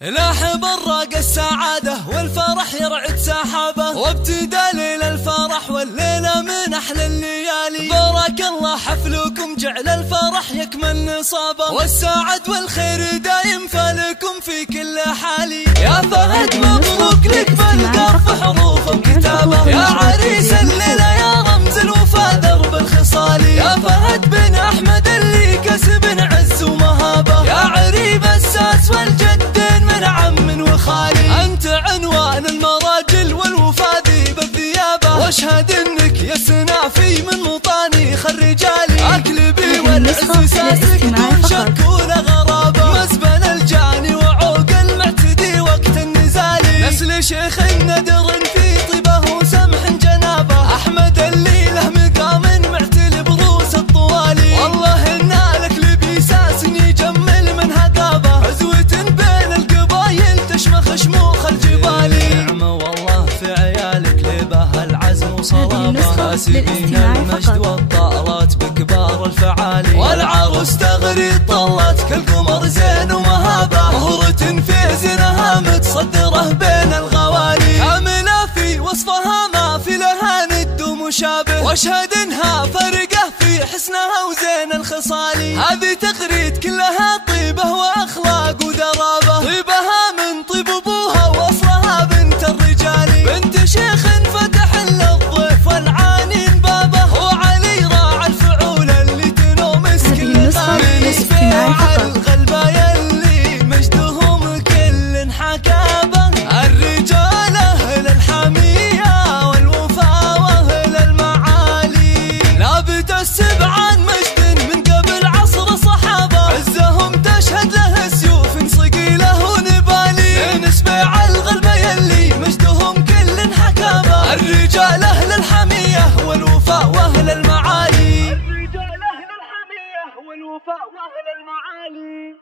لاح براق السعادة والفرح يرعد سحابه، وابتدى ليل الفرح والليلة من أحلى الليالي. بارك الله حفلكم جعل الفرح يكمل نصابه، والسعد والخير دايم فالكم في كل حالي. يا فهد مبروك لك بالقرف حروف وكتابه، يا عريس الليلة يا رمز الوفا درب الخصالي. يا فهد بن أحمد اللي كسب عز ومهابه، يا عريب الساس والجدين من عم وخالي. أنت عنوان المراجل والوفا ذيب الثيابة، واشهد انك يا سنافي من مطانيخ الرجالي. اكلبي والعز ساسك دون شك ولا غرابة، مسبن الجاني وعوق المعتدي وقت النزالي. نسل شيخ ندر في طيبه وسمح جنابه، احمد اللي له مقام معتل بروس الطوالي. والله ان الاكلبي ساس يجمل من هقابه، عزوة بين القبايل تشمخ شموخ الجبالي. نعمة والله في عيالك لبه العزم وصلابه، كاسبين المجد والطائرات بكبار الفعالي. والعروس تغري طلت كالقمر زين ومهابه، مهرة في زنها متصدره بين الغوالي. كاملة في وصفها ما في لها ند ومشابه، واشهد انها فرقه في حسنها وزين الخصالي. هذه تغريد كلها طيبه واخلاق وذرابه، طيبها من طيب ابوها واصلها بنت الرجال. بنت شيخ فتح للضيف والعانين بابه، وعلي راعى الفعول اللي تنومس كل قلب. نسبيع الغلبه يلي مجدهم كل حكابه، الرجال اهل الحميه والوفا واهل المعالي. لابت السبع عن مجد من قبل عصر صحابه، عزهم تشهد له سيوف صقيله ونبالي. نسبيع الغلبه يلي مجدهم كل حكابه، الرجال اهل الحميه والوفا واهل المعالي. الرجال اهل الحميه والوفا واهل المعالي.